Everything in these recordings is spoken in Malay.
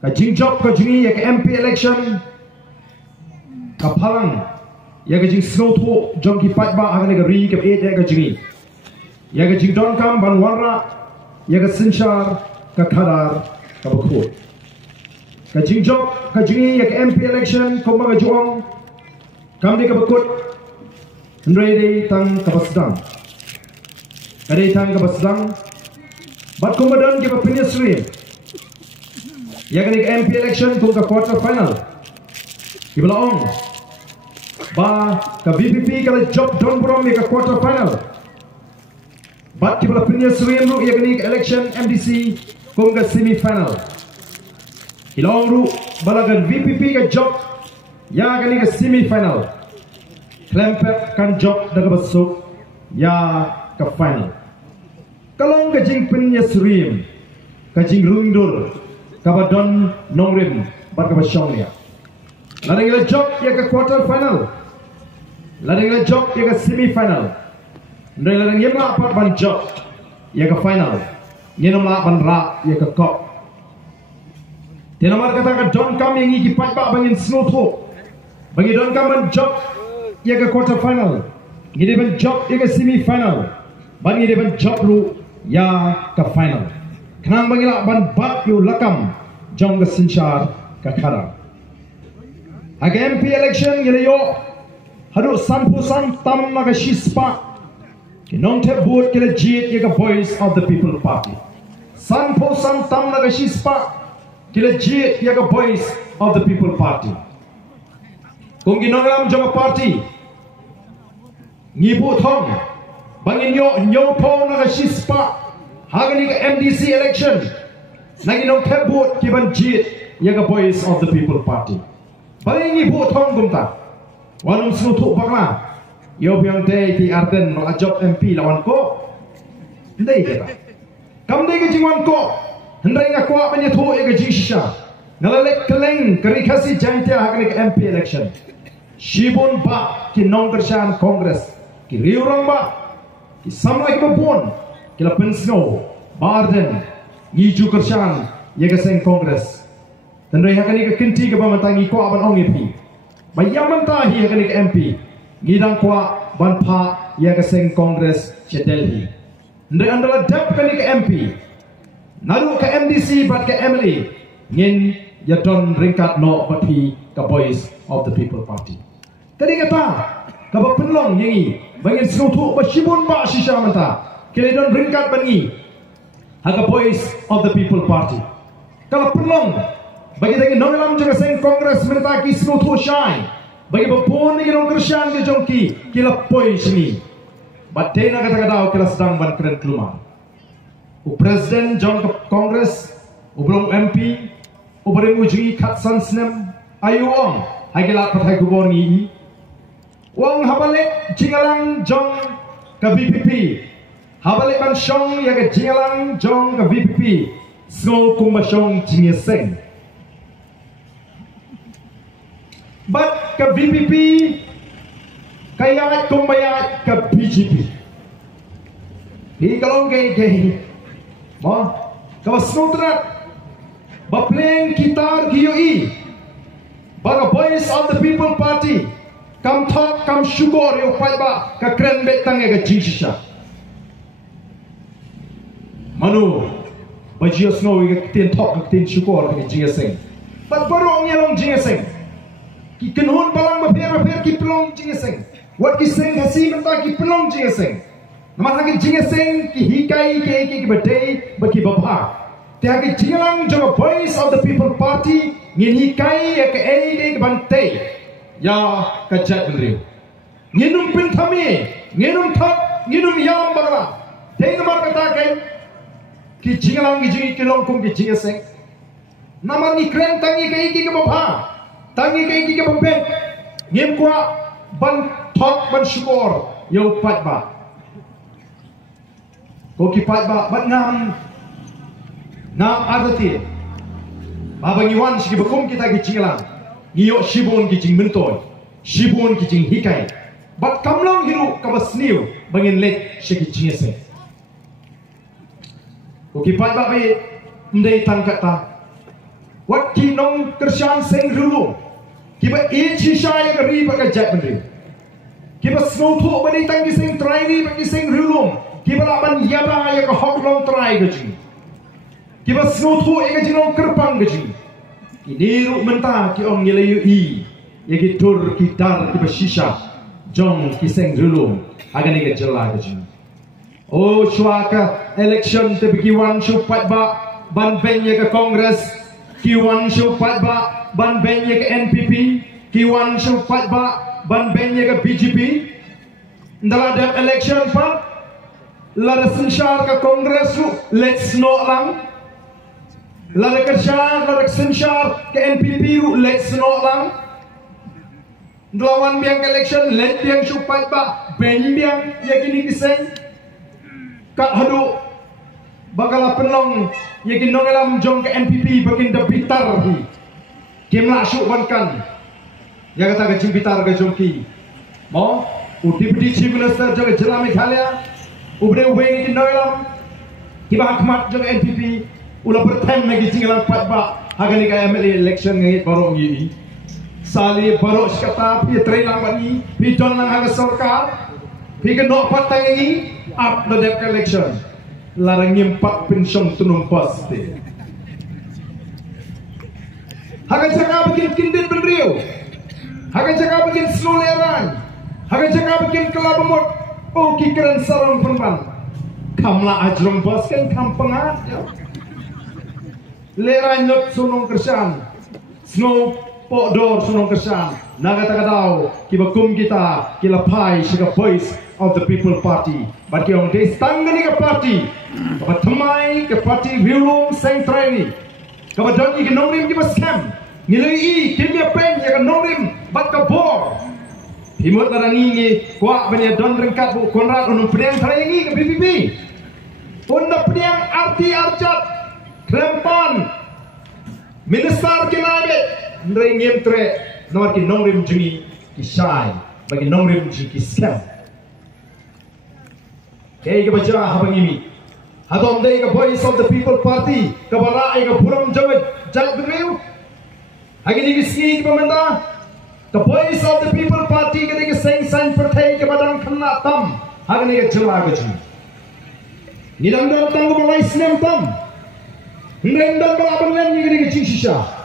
Kajing job kajing ya ke MP election kapalang ya kajing snow to jong ki fight ba agan ga ri ke ya kajing ya kajing don kam ban wanra ya ka sinchar ka kharar ka bakho kajing job kajing ya ke MP election ko ma juang kam de ka bakut ndrei dei tang ka basdang kadai tang ka basdang bat ko madan ke pinya sri ya kan MP election kung ka quarter final ibalaong ba ka VPP ka job don brom ka quarter final bat kibala pinya suwem ru ya kan election MDC kung ka semi final ilong ru balagan VPP ka job ya kan ka semi final klempet kan job daga basuk ya ka final kalong ka jing pinya suwem ka jing rungdur kabadon nongrim bat kabasyong dia ladang ila job ya ke quarter final ladang ila job ya ke semi final ndai ladang yema pat ban job ya ke final ngenom la ban ra ya ke kop tenamar kata ka don kam yang iki pat ba bangin snow to bangi don kam ban job ya ke quarter final ngide ban job ya ke semi final bangi de ban job ru ya ke final kenang bangila ban bat yu lakam jong ga sinchar ka khara aga MP election yele yo hadu sampu sam tam na ga shispa kinong te boot kele jit ye ga voice of the people party sampu sam tam na ga shispa kele jit ye ga voice of the people party kung ginongam jong party ngibu thong bangin yo po na ga shispa hagani ka MDC election nagi nong kebut kiban jit yaga voice of the people party balingi bu thong gumta wanum sutu bakla yo biang te ti arden no job MP lawan ko ndai kata kam dei ke jingwan ko ndai nga ko apanya thu e ke jisha ngalale keleng kari khasi jante hagani ka MP election shibun ba ki nong kershan congress ki riurang ba ki samla ki bapun kila pensno barden ngiju kershan yaga seng congress dan rei hakani ka kinti ka bamantangi ko aban ong EP bayaman ta hi hakani ka MP ngidang ko ban pha yaga seng congress che Delhi ndre andala dep kani ka MP naru ka MDC bat ka MLA ngin ya don ringkat no bati ka voice of the people party tadi kata ka ba penlong yangi bangin snutu ba shibun ba shisha manta kele don ringkat bangi haga voice of the people party kalau pelong bagi tadi nongalam jaga seng congress minta ki snutu shine bagi bapun ni nong kershan di jongki kila voice ni batena kata-kata kila sedang ban keren keluma u presiden jong congress u belum MP u bereng uji katsan snem ayu ong hagila patai gubon ni wong habale jingalang jong ka VPP habalik ban syong ya ke jingalang jong ke VPP snow kumba syong jinge seng bat ke VPP kaya kumbaya ke BJP di kalong ke mo ka snow trat ba playing gitar QE ba voice of the people party kam talk kam sugar yo fight ba ka kren betang ya ke jingisha manu bajia snow ke tin talk ke tin sugar ke jingiseng bat barong yelong jingiseng ki kenhun balang ba ki pelong jingiseng wat ki seng hasi menta ki pelong jingiseng nama ki jingiseng ki hikai ke bedai ba ki babha te ki jingalang jo voice of the people party ngin hikai ke ke bante ya kajat bendri nginum pintami nginum thak nginum yam bagla teng mar kata kai ki jingalang gi kilong kum ki jingeseng namar ni krem tangi kai ki babha tangi kai ki babbe ngim kwa ban thak ban syukur yo pat ba ko ki pat ba ban ngam arti babang iwan sigi bakum kita ki jingalang ngiyo shibun ki jing mentoy shibun ki jing hikai Bat kamlong hiru kabasniu bangin let shiki jingese. Ukipai babi mdei tangkata. Wat ki nong kersian seng rulu. Kiba ichi shaya kari baka jat bendri. Kiba snow tu bani tangi seng traini baki seng rulu. Kiba laban yaba ya ka hok long trai gaji. Kiba snow tu ega jinong kerpang gaji. Kiniru mentah ki ong ngelayu i. Yagi tur ki dar kiba shisha. Jong kiseng rulu agan iga jela gaji. Oh syuaka election te bikiwan syupat ba ban benya ke kongres kiwan syupat ba ban benya ke NPP kiwan syupat ba ban benya ke BJP dalam election pa lara sensyar ke kongres ru let's not lang lara kersyar lara sensyar ke NPP ru let's not lang Delawan biang election, let biang syupat ba, ben biang yakini kiseng, kat hadu, bakal penong yakin nong alam jong ke NPP bakin da bitar hi, kemla syukbankan, ya kata ke jing bitar ke jongki, mo, Deputy Chief Minister jong Jela Meghalaya, ubre ubengi nong alam, kiba akmat jong NPP, ulah bertem lagi jing alam pat ba, hagan ika MLA election ngait baru ngi. Sali baru sekata pi train lang bani pi don lang haga sarkar pi kenok patang ini up the dep election larang impak pensiun tunung pasti haga jaka bikin kindit berdriu haga jaka bikin slow leran haga jaka bikin kelabamut oh kikeren sarang penpan kamla ajrong bos kan kampengat leran nyot sunung kersan snow Pok dor sunong kesan, naga tagadau, kiba kum kita, kila pai shiga voice of the people party. But kiong des tanggani ke party, kaba temai ke party viulung seng traini, kaba doni ke nongrim kiba scam, nilai i kimia pen ya ke nongrim bat ke bor. Himut larani ni kuak banya don rengkat bu konrad unung pedang traini ke BPP. Unda pedang arti arcat, krempan, minister kinabit. Ndrai ngem tre nawar ki nongrim juni ki shai bagi nongrim ji ki scam kei ke baca habang imi hadom dei ke voice of the people party ke bara ai ke puram jawa jat beriu hagi ni kiski ke pemenda the voice of the people party ke ke seng san perthai ke badang khanna tam hagi ni ke jela ke ji ni dang dang tang ko lai snem tam ndeng dang ba abang len ni ke ji shisha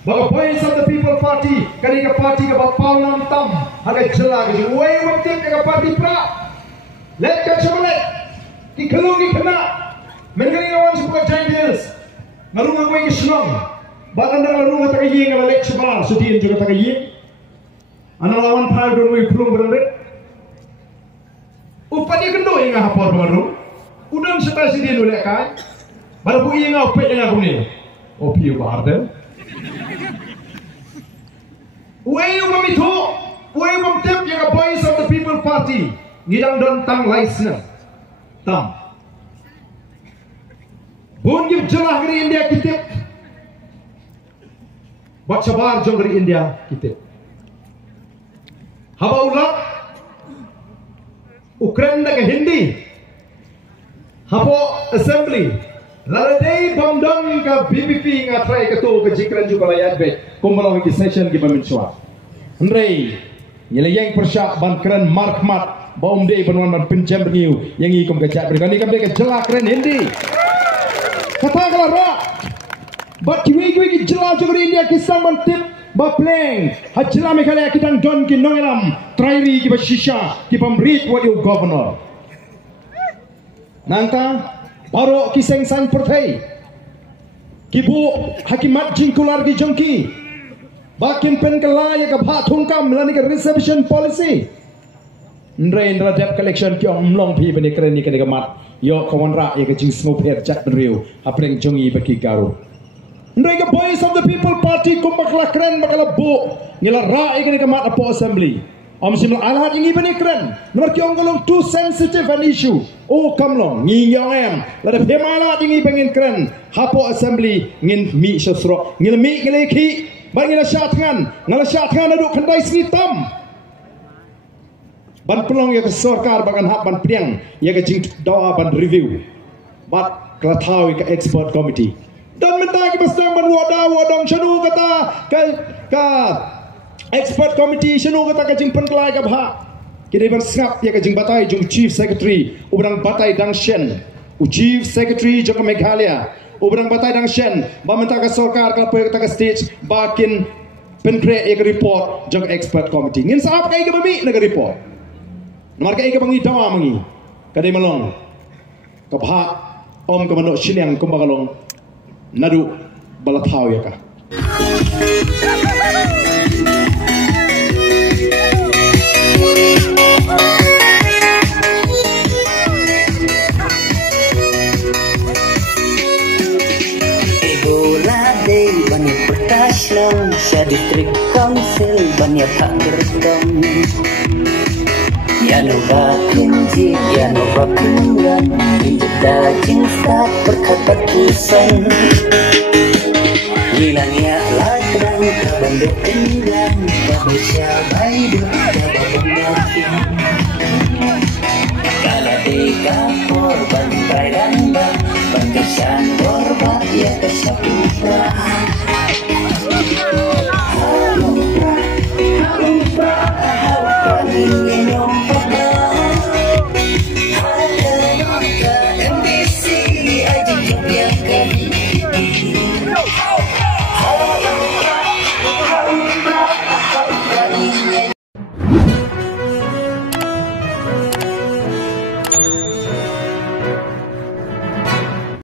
Baka voice of the people party kanika party ka bapau nam tam haga jela ke way waktu ka party pra let ka cholet ki khelu ki khana mengani awan sebuah giants marunga ko ki snong bagan dang marunga ta yi ngala let chbar sudien juga ta yi analawan phai don wi phulung berande upadi kendo inga hapor baru udan seta sidien oleh kai baru bu inga upet dengan kuni opi barde Way umamito, way umamtip yang voice of the people party, ngidang don tang license, tam. Bun gip jelah dari India kitip, buat sabar jong dari India kitip. Haba ulat, Ukraine dah ke Hindi, habo assembly. Lalu day bomdon ka BPP ngatrai ketu ke jikran juga layat bet kumbalau ki session ki peminsua Andrei nyelayang persyak ban keren markmat bom day penuan ban pencem berniu yang ikum kecak berkani kam ke jelak keren Hindi kata kalau rak bat kiwi ki jelak juga India kisang ban tip ba pleng hajla Meghalaya kitang don ki nongelam trairi ki ba shisha ki pamrit what you governor nanta baru kiseng san perthai kibu hakimat jingkular ki jongki bakin pen kelaya ke bhat thungkam lani ke reservation policy ndre ndra dep collection ki omlong phi bani kreni ke mat yo kawanra ye ke jing snow pher chat benriu apreng jongi baki garu ndre ke voice of the people party kumbakla kren bakala bu ngila ra ye ke mat apo assembly Om simul alhat ini bani keren. Nomor kiong golong too sensitive an issue. Oh kamlong ngiyong em. Lada pemala ini bangin keren. Hapo assembly ngin mi sosro. Ngil mi ngileki. Bang ngila syatngan. Ngala syatngan aduk kendai sini tam. ban pelong ya ke sarkar bagan hak ban priang ya ke jing doa ban review bat kelatau ke expert committee dan mentai ke pasang ban wadong chanu kata ka expert committee chanu kata ke jing penkelai ke bah kini ban sngap ya ke jing batai jung chief secretary ubrang batai dang shen chief secretary jong Meghalaya ubrang batai dang shen ba mentai ke sarkar ke kata ke stage bakin penkre ya ke report jong expert committee ngin saap kai ke bami na ke report marka ika bangi dawa mangi kadai malong kabha om ka manok siniang kumbagalong nadu balathau ya ka Ebola day banyak pertasyon sa district council banyak hak geredam Yano bakunji, yano bakungan Injeda jingstat berkata kusan Wilangnya ladrang kabanduk kendang Kabusya baidu kababang yakin Kala deka korban bairanda Bangkisan korban ya kesapura Halumpra, halumpra, halumpra, halumpra